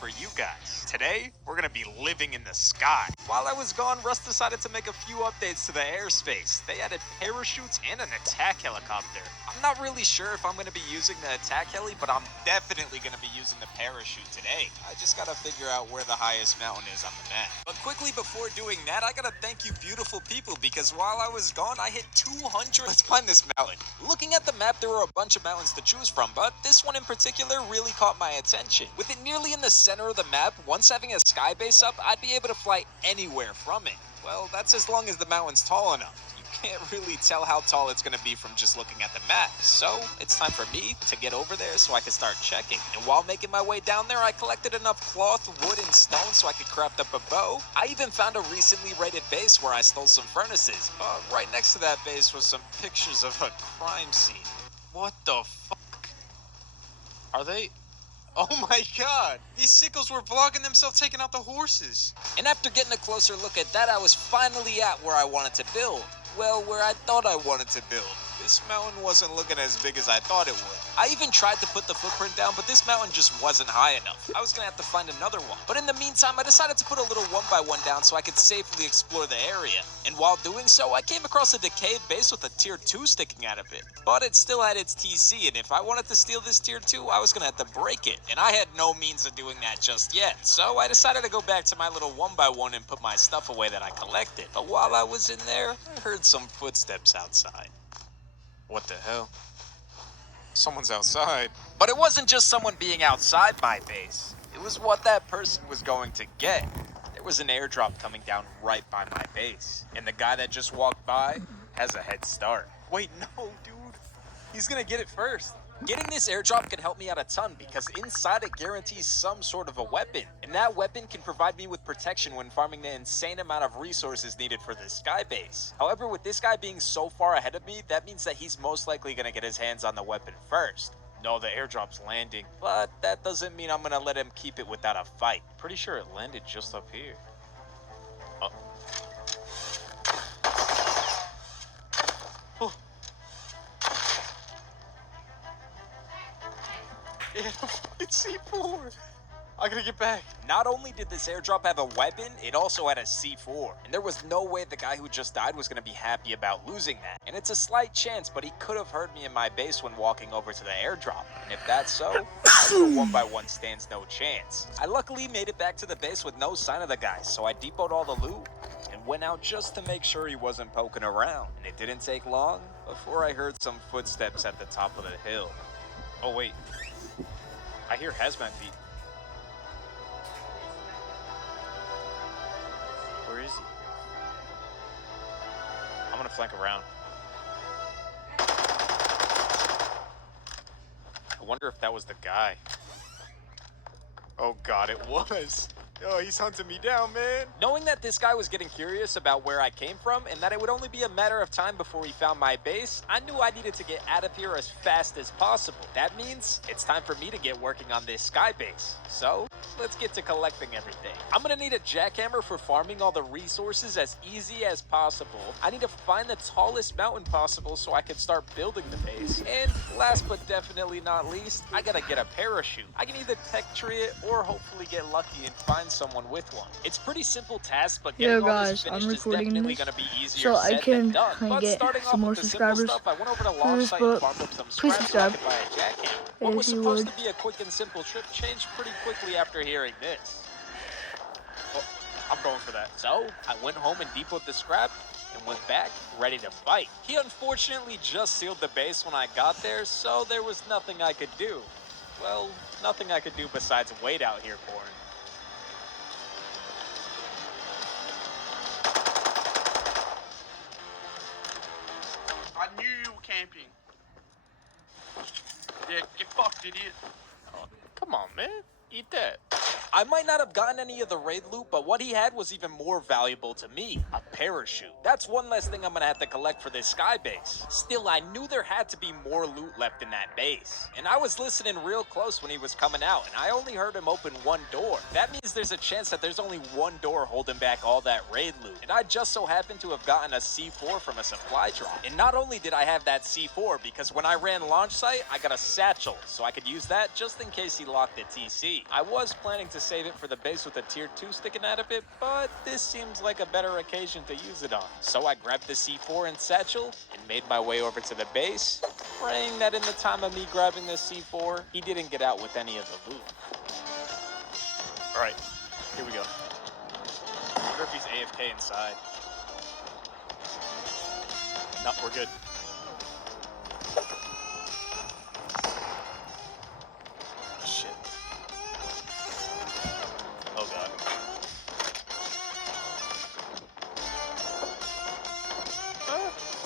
for you guys. Today, we're gonna be living in the sky. While I was gone, Russ decided to make a few updates to the airspace. They added parachutes and an attack helicopter. I'm not really sure if I'm gonna be using the attack heli, but I'm definitely gonna be using the parachute today. I just gotta figure out where the highest mountain is on the map. But quickly before doing that, I gotta thank you beautiful people, because while I was gone, I hit 200. Let's climb this mountain. Looking at the map, there were a bunch of mountains to choose from, but this one in particular really caught my attention. With it nearly in the center of the map, once having a sky base up, I'd be able to fly anywhere from it. Well, that's as long as the mountain's tall enough. You can't really tell how tall it's gonna be from just looking at the map. So, it's time for me to get over there so I can start checking. And while making my way down there, I collected enough cloth, wood, and stone so I could craft up a bow. I even found a recently raided base where I stole some furnaces. Right next to that base was some pictures of a crime scene. What the fuck? Are they... Oh my god! These sickles were vlogging themselves taking out the horses! And after getting a closer look at that, I was finally at where I wanted to build. Well, where I thought I wanted to build. This mountain wasn't looking as big as I thought it would. I even tried to put the footprint down, but this mountain just wasn't high enough. I was gonna have to find another one. But in the meantime, I decided to put a little 1x1 down so I could safely explore the area. And while doing so, I came across a decayed base with a tier 2 sticking out of it. But it still had its TC, and if I wanted to steal this tier 2, I was gonna have to break it. And I had no means of doing that just yet. So I decided to go back to my little 1x1 and put my stuff away that I collected. But while I was in there, I heard some footsteps outside. What the hell? Someone's outside. But it wasn't just someone being outside my base. It was what that person was going to get. There was an airdrop coming down right by my base. And the guy that just walked by has a head start. Wait, no, dude. He's gonna get it first. Getting this airdrop can help me out a ton because inside it guarantees some sort of a weapon. And that weapon can provide me with protection when farming the insane amount of resources needed for this sky base. However, with this guy being so far ahead of me, that means that he's most likely gonna get his hands on the weapon first. No, the airdrop's landing, but that doesn't mean I'm gonna let him keep it without a fight. Pretty sure it landed just up here. Oh. Oh. It's C4. I gotta get back. Not only did this airdrop have a weapon, it also had a C4. And there was no way the guy who just died was gonna be happy about losing that. And it's a slight chance, but he could have heard me in my base when walking over to the airdrop. And if that's so, a 1x1 stands no chance. I luckily made it back to the base with no sign of the guy, so I depoted all the loot and went out just to make sure he wasn't poking around. And it didn't take long before I heard some footsteps at the top of the hill. Oh wait, I hear hazmat feet. Where is he? I'm gonna flank around. I wonder if that was the guy. Oh god, it was. Oh, he's hunting me down, man. Knowing that this guy was getting curious about where I came from and that it would only be a matter of time before he found my base, I knew I needed to get out of here as fast as possible. That means it's time for me to get working on this sky base. So, let's get to collecting everything. I'm gonna need a jackhammer for farming all the resources as easy as possible. I need to find the tallest mountain possible so I can start building the base. And last but definitely not least, I gotta get a parachute. I can either tech tree it or hopefully get lucky and find someone with one. It's pretty simple task, but getting all this finished is definitely gonna be easier said than done. But starting off with the simple stuff, I went over to launch site and farmed up some scraps so I could buy a jackhammer. What was supposed to be a quick and simple trip changed pretty quickly after hearing this. Oh, I'm going for that. So, I went home and depoted the scrap and went back ready to fight. He unfortunately just sealed the base when I got there, so there was nothing I could do. Well, nothing I could do besides wait out here for him. I knew you were camping. Yeah, get fucked, idiot. Oh, come on, man. Eat that. I might not have gotten any of the raid loot, but what he had was even more valuable to me. A parachute. That's one less thing I'm gonna have to collect for this sky base. Still, I knew there had to be more loot left in that base. And I was listening real close when he was coming out, and I only heard him open one door. That means there's a chance that there's only one door holding back all that raid loot. And I just so happened to have gotten a C4 from a supply drop. And not only did I have that C4, because when I ran launch site, I got a satchel, so I could use that just in case he locked the TC. I was planning to to save it for the base with a tier 2 sticking out of it, but this seems like a better occasion to use it on. So I grabbed the C4 and satchel and made my way over to the base, praying that in the time of me grabbing the C4, he didn't get out with any of the loot. Alright, here we go. I wonder if he's AFK inside. No, we're good. Shit. Oh god.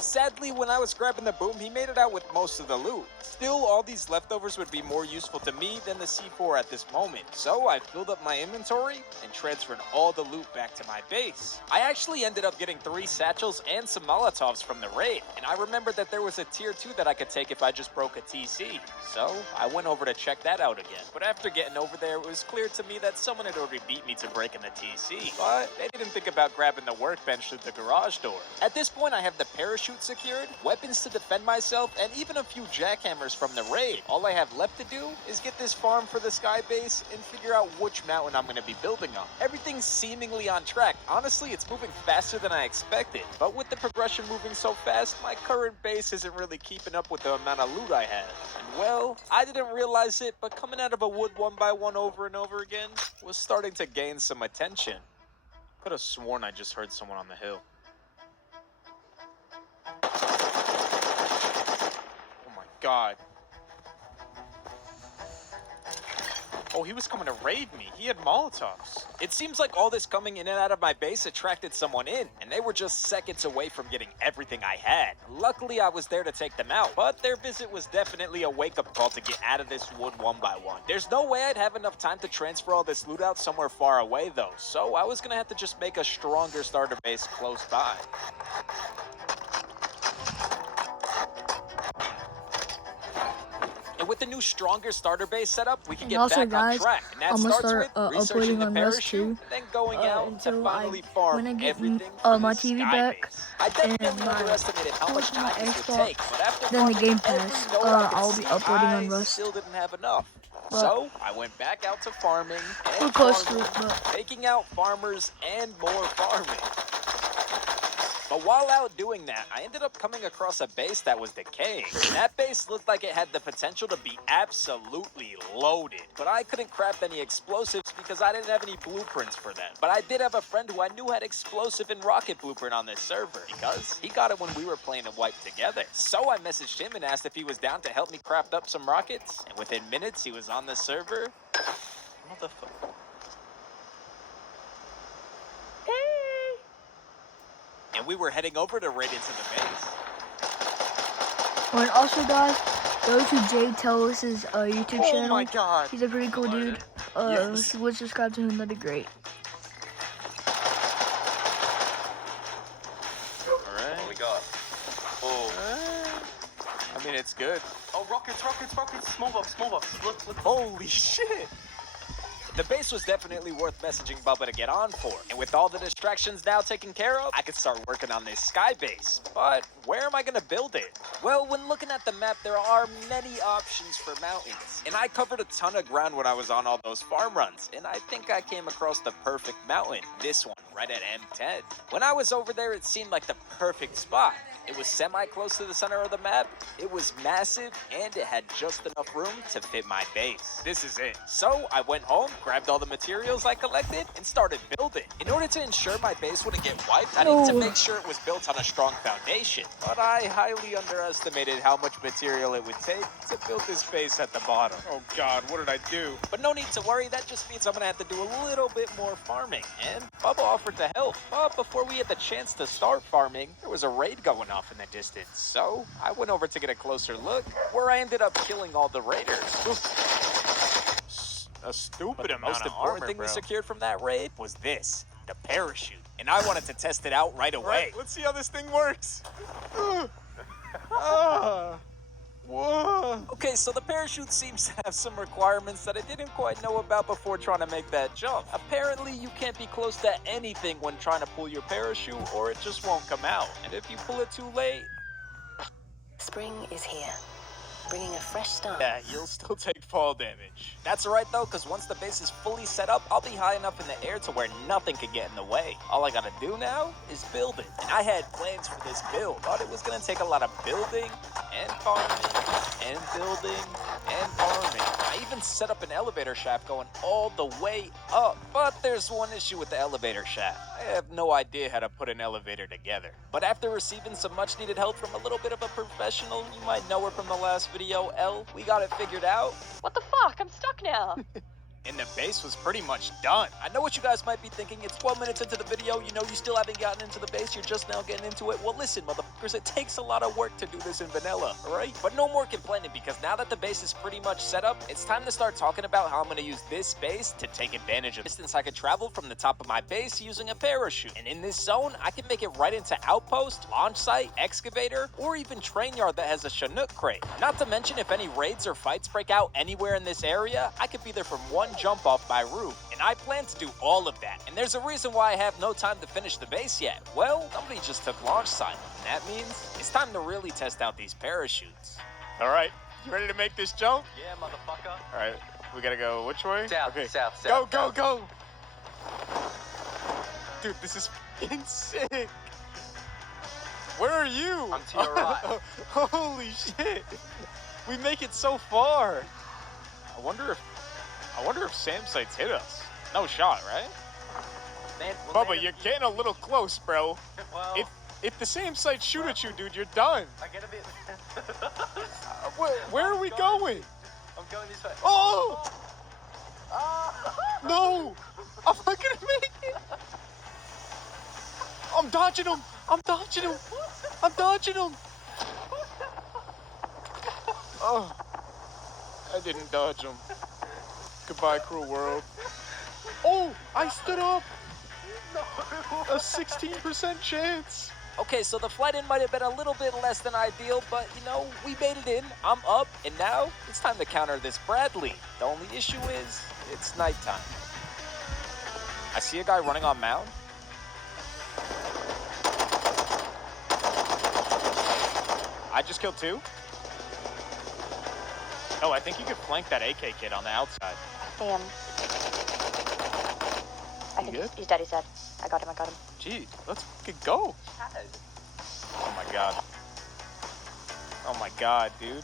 Sadly, when I was grabbing the boom, he made it out with most of the loot. Still, all these leftovers would be more useful to me than the C4 at this moment. So I filled up my inventory and transferred all the loot back to my base. I actually ended up getting 3 satchels and some Molotovs from the raid, and I remembered that there was a tier 2 that I could take if I just broke a TC. So I went over to check that out again. But after getting over there, it was clear to me that someone had already beat me to breaking the TC. But they didn't think about grabbing the workbench through the garage door. At this point, I have the parachute secured, weapons to defend myself, and even a few jackhammers from the raid. All I have left to do is get this farm for the sky base and figure out which mountain I'm going to be building on. Everything's seemingly on track. Honestly, it's moving faster than I expected. But with the progression moving so fast, my current base isn't really keeping up with the amount of loot I have. And well, I didn't realize it, but coming out of a wood 1x1 over and over again was starting to gain some attention. Could have sworn I just heard someone on the hill. Oh my god. Oh, he was coming to raid me. He had Molotovs. It seems like all this coming in and out of my base attracted someone in, and they were just seconds away from getting everything I had. Luckily, I was there to take them out, but their visit was definitely a wake-up call to get out of this wood 1x1. There's no way I'd have enough time to transfer all this loot out somewhere far away, though, so I was gonna have to just make a stronger starter base close by. And with the new stronger starter base setup, we can get also, back guys, on track. And that I'm gonna starts start with researching uploading the on Rust parachute, too, and then going out to until finally farm when I get everything from my the TV sky back base. I definitely and my underestimated how much my time this would Xbox, take, but after then the farming Game every Pass, node I could I'll be see, uploading on I Rust. still didn't have enough. But So I went back out to farming we're and close to it, farming, but taking out farmers and more farming. But while out doing that, I ended up coming across a base that was decaying. That base looked like it had the potential to be absolutely loaded. But I couldn't craft any explosives because I didn't have any blueprints for them. But I did have a friend who I knew had explosive and rocket blueprint on this server because he got it when we were playing a wipe together. So I messaged him and asked if he was down to help me craft up some rockets. And within minutes, he was on the server. Motherfucker. And we were heading over to raid into the base. and also, guys, go to Jay Tellis' YouTube channel. Oh my god. He's a pretty cool dude. Yes. If you would subscribe to him, that'd be great. Alright. What we got? Oh. I mean, it's good. Oh, rockets. Small box. Look. Holy shit. The base was definitely worth messaging Bubba to get on for. And with all the distractions now taken care of, I could start working on this sky base. But where am I gonna build it? Well, when looking at the map, there are many options for mountains. And I covered a ton of ground when I was on all those farm runs. And I think I came across the perfect mountain. This one, right at M10. When I was over there, it seemed like the perfect spot. It was semi-close to the center of the map, it was massive, and it had just enough room to fit my base. This is it. So I went home, grabbed all the materials I collected, and started building. In order to ensure my base wouldn't get wiped, I needed to make sure it was built on a strong foundation. But I highly underestimated how much material it would take to build this base at the bottom. Oh god, what did I do? But no need to worry, that just means I'm gonna have to do a little bit more farming. And Bubba offered to help. But before we had the chance to start farming, there was a raid going off in the distance. So I went over to get a closer look, where I ended up killing all the raiders. A stupid amount most of important armor, thing bro. we secured from that raid was this, the parachute. And I wanted to test it out right away. Let's see how this thing works. Whoa. Okay, so the parachute seems to have some requirements that I didn't quite know about before trying to make that jump. Apparently, you can't be close to anything when trying to pull your parachute or it just won't come out. And if you pull it too late, Spring is here, bringing a fresh start. Yeah, you'll still take fall damage. That's alright though, because once the base is fully set up, I'll be high enough in the air to where nothing can get in the way. All I gotta do now is build it. And I had plans for this build, but it was gonna take a lot of building and farming and building and farming. I even set up an elevator shaft going all the way up. But there's one issue with the elevator shaft. I have no idea how to put an elevator together. But after receiving some much needed help from a little bit of a professional, you might know her from the last video, Elle, we got it figured out. What the fuck? I'm stuck now. And the base was pretty much done. I know what you guys might be thinking. It's 12 minutes into the video. You know you still haven't gotten into the base. You're just now getting into it. Well, listen, motherfuckers, it takes a lot of work to do this in vanilla, alright? But no more complaining, because now that the base is pretty much set up, it's time to start talking about how I'm going to use this base to take advantage of the distance I could travel from the top of my base using a parachute. And in this zone, I can make it right into outpost, launch site, excavator, or even train yard that has a Chinook crate. Not to mention, if any raids or fights break out anywhere in this area, I could be there from one jump off my roof. And I plan to do all of that. And there's a reason why I have no time to finish the base yet. Well, somebody just took launch site. And that means it's time to really test out these parachutes. Alright, you ready to make this jump? Yeah, motherfucker. Alright, we gotta go which way? South, Okay. south, Go, south. go, south. go! Dude, this is fucking sick! Where are you? I'm to your right. Holy shit! We make it so far! I wonder if SAM sites hit us. No shot, right? Man, well, Bubba, man, you're getting a little close, bro. Well, If the SAM sites shoot at you, dude, you're done. I get a bit. Where are we going? I'm going this way. Oh! Ah! No! I'm not gonna make it! I'm dodging him! I'm dodging him! I'm dodging him! Oh, I didn't dodge him. Goodbye, cruel world. Oh, I stood up! A 16% chance! Okay, so the flight in might have been a little bit less than ideal, but you know, we made it in. I'm up, and now it's time to counter this Bradley. The only issue is, it's nighttime. I see a guy running on mound. I just killed two. Oh, I think you could flank that AK kid on the outside. Damn. You good? He's dead, he's dead. I got him. Gee, let's fucking go. Oh my god. Oh my god, dude.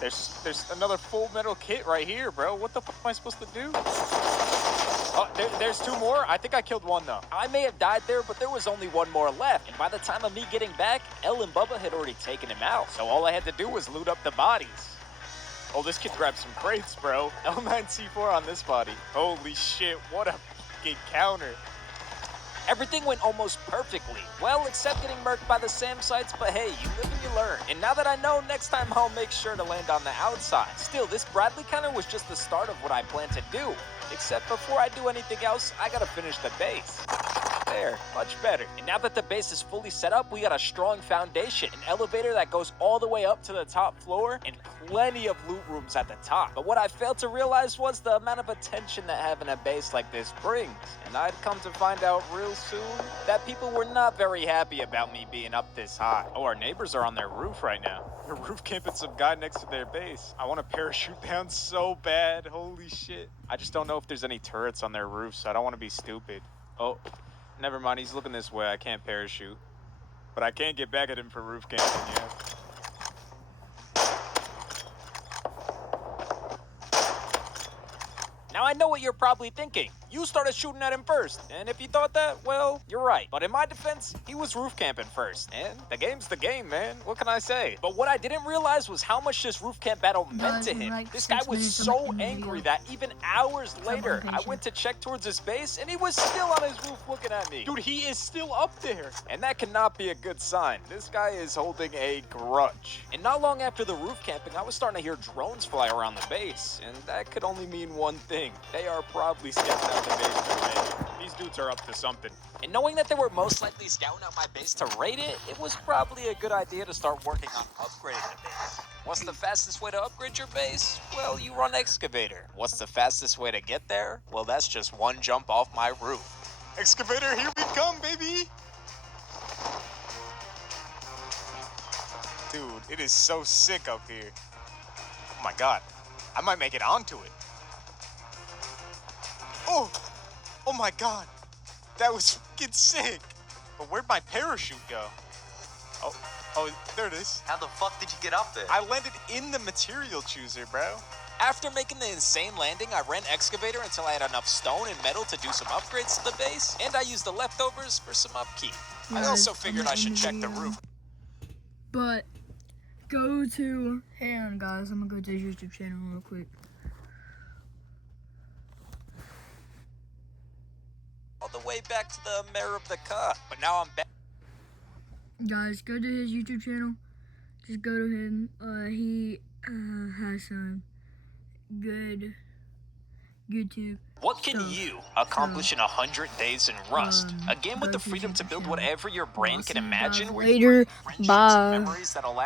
There's another full metal kit right here, bro. What the fuck am I supposed to do? Oh, there's two more. I think I killed one though. I may have died there, but there was only one more left. And by the time of me getting back, Elle and Bubba had already taken him out. So all I had to do was loot up the bodies. Oh, this kid grabbed some crates, bro. L9C4 on this body. Holy shit, what a fucking counter. Everything went almost perfectly. Well, except getting murked by the SAM sites, but hey, you live and you learn. And now that I know, next time I'll make sure to land on the outside. Still, this Bradley counter was just the start of what I plan to do. Except before I do anything else, I gotta finish the base. There, much better. And now that the base is fully set up, we got a strong foundation, an elevator that goes all the way up to the top floor, and plenty of loot rooms at the top. But what I failed to realize was the amount of attention that having a base like this brings. And I'd come to find out real soon that people were not very happy about me being up this high. Oh, our neighbors are on their roof right now. They're roof camping some guy next to their base. I want to parachute down so bad. Holy shit. I just don't know if there's any turrets on their roof, so I don't want to be stupid. Oh, never mind. He's looking this way. I can't parachute. But I can't get back at him for roof camping yet. Now I know what you're probably thinking. You started shooting at him first. And if you thought that, well, you're right. But in my defense, he was roof camping first. And the game's the game, man. What can I say? But what I didn't realize was how much this roof camp battle meant to him. Like This guy 6 was minutes of so in the angry video. that even hours later, I attention. went to check towards his base and he was still on his roof looking at me. Dude, he is still up there. And that cannot be a good sign. This guy is holding a grudge. And not long after the roof camping, I was starting to hear drones fly around the base. And that could only mean one thing. They are probably scouting out the base to raid. These dudes are up to something. And knowing that they were most likely scouting out my base to raid it, it was probably a good idea to start working on upgrading the base. What's the fastest way to upgrade your base? Well, you run excavator. What's the fastest way to get there? Well, that's just one jump off my roof. Excavator, here we come, baby! Dude, it is so sick up here. Oh my god. I might make it onto it. Oh! Oh my god. That was fucking sick. But where'd my parachute go? Oh, there it is. How the fuck did you get up there? I landed in the material chooser, bro. After making the insane landing, I ran excavator until I had enough stone and metal to do some upgrades to the base, and I used the leftovers for some upkeep. I Guys, also I'm figured gonna I should end the check the video. roof. But go to, hang on guys, I'm gonna go to his YouTube channel real quick. All the way back to the mayor of the car. But now I'm back. Guys, go to his YouTube channel. Just go to him. He has some good YouTube. What can stuff. you accomplish in 100 days in Rust? A game with go the to freedom his to build YouTube whatever your brain I'll can see you guys imagine. Where you later. create friendships and Bye. memories that'll last